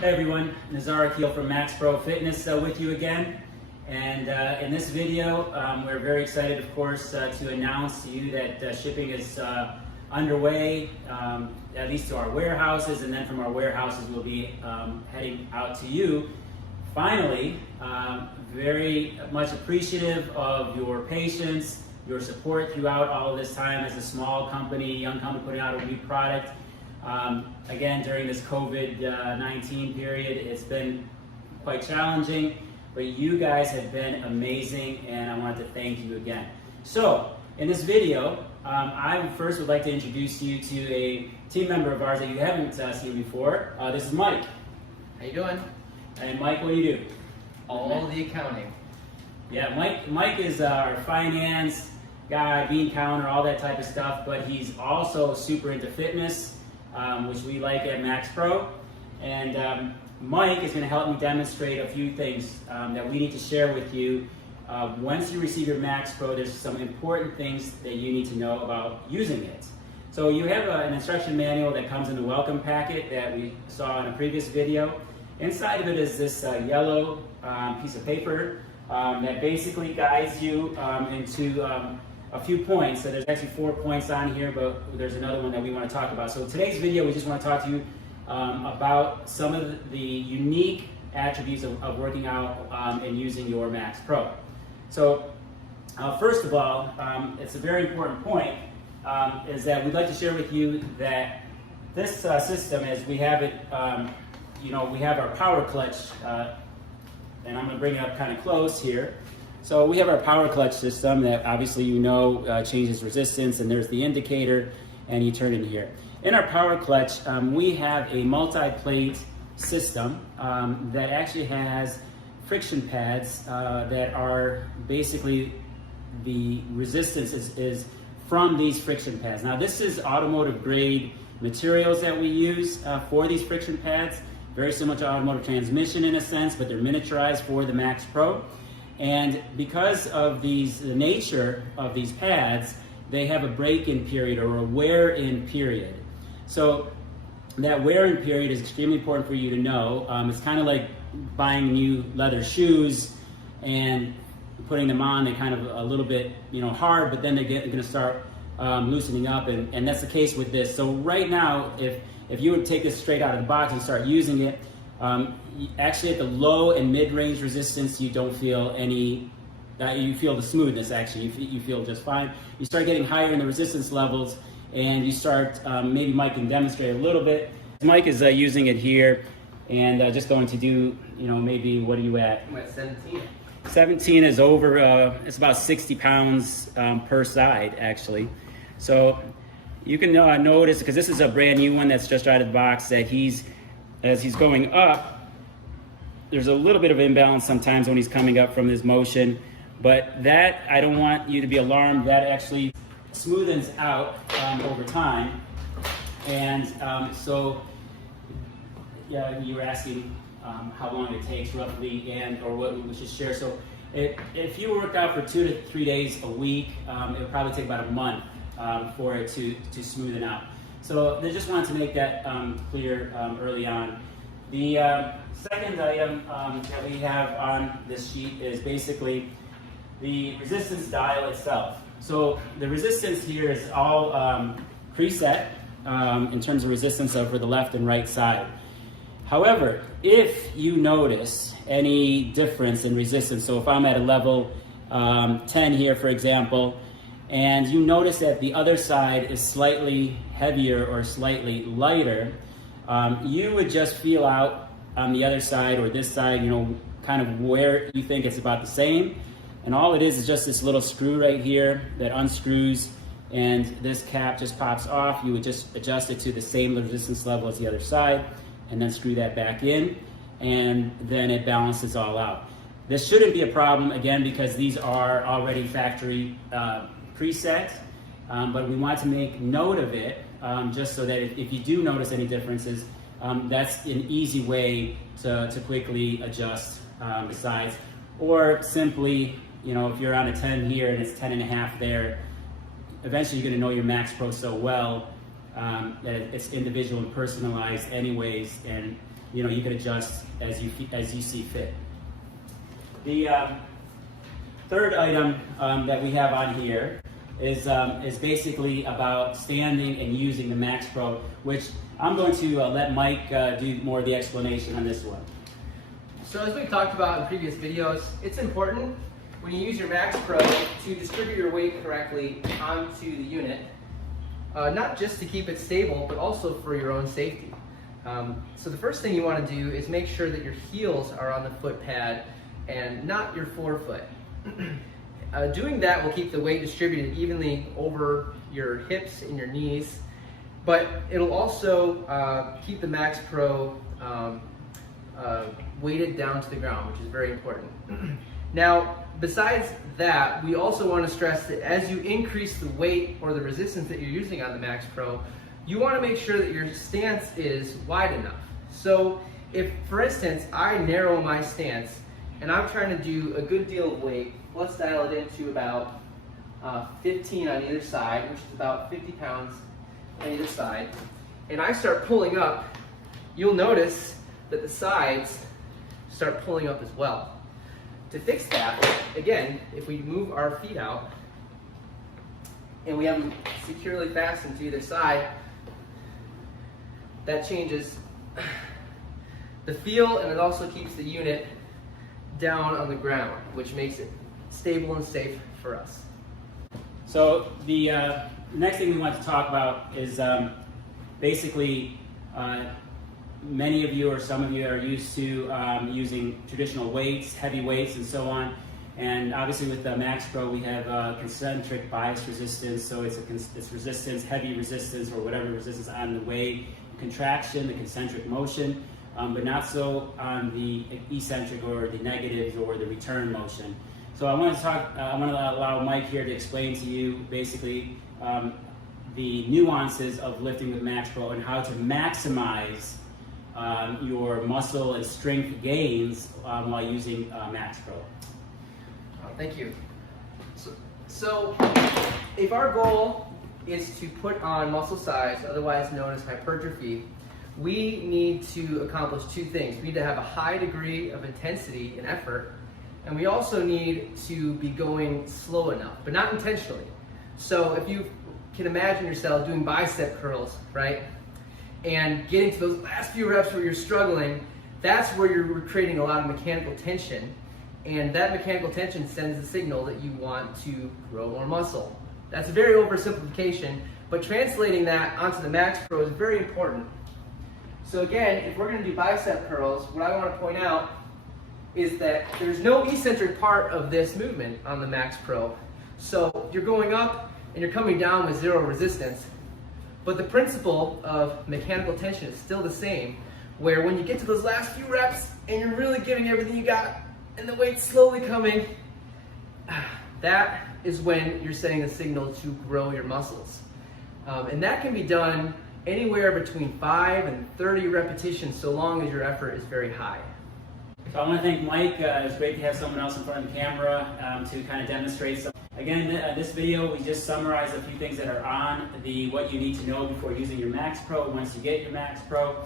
Hey everyone, Nazar Akil from Maxpro Fitness with you again. And in this video, we're very excited, of course, to announce to you that shipping is underway, at least to our warehouses, and then from our warehouses we'll be heading out to you. Finally, very much appreciative of your patience, your support throughout all of this time as a small company, young company putting out a new product. Again, during this COVID-19 period, it's been quite challenging, but you guys have been amazing, and I wanted to thank you again. So, in this video, I first would like to introduce you to a team member of ours that you haven't seen before. This is Mike. How you doing? And Mike, what do you do? All the accounting. Yeah, Mike is our finance guy, bean counter, all that type of stuff, but he's also super into fitness, which we like at Maxpro. And Mike is going to help me demonstrate a few things that we need to share with you. Once you receive your Maxpro, there's some important things that you need to know about using it. So you have an instruction manual that comes in the welcome packet that we saw in a previous video. Inside of it is this yellow piece of paper that basically guides you into a few points. So there's actually 4 points on here, but there's another one that we want to talk about. So today's video, we just want to talk to you about some of the unique attributes of working out and using your Maxpro. So first of all, it's a very important point, is that we'd like to share with you that this system, as we have it, we have our power clutch, and I'm going to bring it up kind of close here. So we have our power clutch system that obviously changes resistance, and there's the indicator, and you turn it here. In our power clutch, we have a multi-plate system that actually has friction pads that are basically, the resistance is from these friction pads. Now this is automotive grade materials that we use for these friction pads, very similar to automotive transmission in a sense, but they're miniaturized for the Maxpro. And because of the nature of these pads, they have a break-in period or a wear-in period. So that wear-in period is extremely important for you to know. It's kind of like buying new leather shoes and putting them on. They're kind of a little bit hard, but then they're going to start loosening up, and that's the case with this. So right now, if you would take this straight out of the box and start using it, actually at the low and mid-range resistance, you don't feel any, you feel the smoothness actually, you feel just fine. You start getting higher in the resistance levels, and you start, maybe Mike can demonstrate a little bit. Mike is using it here, and just going to do, maybe, what are you at? I'm at 17. 17 is over, it's about 60 pounds per side actually. So you can notice, because this is a brand new one that's just out of the box, that as he's going up, there's a little bit of imbalance sometimes when he's coming up from this motion, but that, I don't want you to be alarmed, that actually smoothens out over time. And so, yeah, you were asking how long it takes roughly, or what we should share. So if you work out for 2 to 3 days a week, it would probably take about a month for it to smoothen out. So I just wanted to make that clear early on. The second item that we have on this sheet is basically the resistance dial itself. So the resistance here is all preset in terms of resistance for the left and right side. However, if you notice any difference in resistance, so if I'm at a level 10 here, for example, and you notice that the other side is slightly heavier or slightly lighter, you would just feel out on the other side or this side, kind of where you think it's about the same. And all it is just this little screw right here that unscrews, and this cap just pops off. You would just adjust it to the same resistance level as the other side, and then screw that back in, and then it balances all out. This shouldn't be a problem, again, because these are already factory preset, but we want to make note of it, just so that if you do notice any differences, that's an easy way to quickly adjust the sides. Or simply, if you're on a 10 here and it's 10.5 there, eventually you're going to know your Maxpro so well that it's individual and personalized anyways, and you can adjust as you see fit. The third item that we have on here is basically about standing and using the Maxpro, which I'm going to let Mike do more of the explanation on this one. So as we've talked about in previous videos, it's important when you use your Maxpro to distribute your weight correctly onto the unit, not just to keep it stable, but also for your own safety. So the first thing you want to do is make sure that your heels are on the foot pad and not your forefoot. Doing that will keep the weight distributed evenly over your hips and your knees, but it'll also keep the Maxpro weighted down to the ground, which is very important. Now, besides that, we also want to stress that as you increase the weight or the resistance that you're using on the Maxpro, you want to make sure that your stance is wide enough. So if, for instance, I narrow my stance and I'm trying to do a good deal of weight, let's dial it into about 15 on either side, which is about 50 pounds on either side, and I start pulling up, you'll notice that the sides start pulling up as well. To fix that, again, if we move our feet out and we have them securely fastened to either side, that changes the feel, and it also keeps the unit down on the ground, which makes it stable and safe for us. So the next thing we want to talk about is basically many of you or some of you are used to using traditional weights, heavy weights and so on. And obviously with the Maxpro we have concentric bias resistance, so it's resistance, heavy resistance, or whatever resistance on the weight, contraction, the concentric motion, but not so on the eccentric or the negatives or the return motion. So I want to allow Mike here to explain to you basically the nuances of lifting with Maxpro and how to maximize your muscle and strength gains while using Maxpro. Thank you. So if our goal is to put on muscle size, otherwise known as hypertrophy, we need to accomplish two things. We need to have a high degree of intensity and effort, and we also need to be going slow enough, but not intentionally. So if you can imagine yourself doing bicep curls, right? And getting to those last few reps where you're struggling, that's where you're creating a lot of mechanical tension. And that mechanical tension sends a signal that you want to grow more muscle. That's a very oversimplification, but translating that onto the Maxpro is very important. So again, if we're going to do bicep curls, what I want to point out is that there's no eccentric part of this movement on the Maxpro. So you're going up and you're coming down with zero resistance. But the principle of mechanical tension is still the same, where when you get to those last few reps and you're really giving everything you got and the weight's slowly coming, that is when you're sending a signal to grow your muscles. And that can be done anywhere between 5 and 30 repetitions, so long as your effort is very high. So I want to thank Mike. It's great to have someone else in front of the camera to kind of demonstrate some. Again, this video, we just summarized a few things that are on what you need to know before using your Maxpro. Once you get your Maxpro,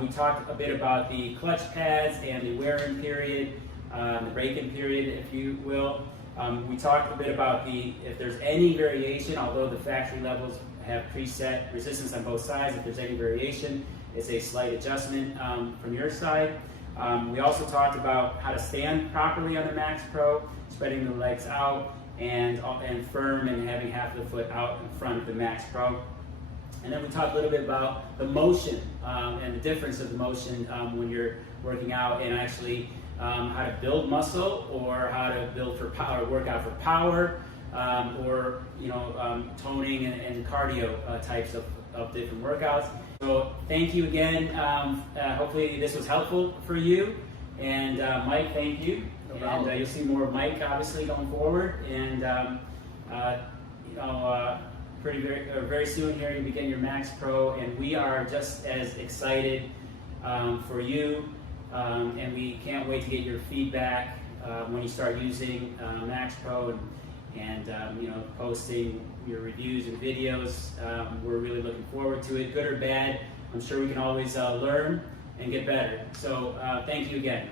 we talked a bit about the clutch pads and the wear-in period, the break-in period, if you will. We talked a bit about if there's any variation, although the factory levels have preset resistance on both sides, if there's any variation, it's a slight adjustment from your side. We also talked about how to stand properly on the Maxpro, spreading the legs out and firm and having half of the foot out in front of the Maxpro. And then we talked a little bit about the motion and the difference of the motion when you're working out, and actually how to build muscle or how to build for power, work out for power, or toning and cardio types of different workouts. So thank you again. Hopefully this was helpful for you. And Mike, thank you. No problem. And you'll see more of Mike obviously going forward. And very soon here you'll be getting your Maxpro, and we are just as excited for you. And we can't wait to get your feedback when you start using Maxpro and posting your reviews and videos. We're really looking forward to it, good or bad. I'm sure we can always learn, and get better. So thank you again.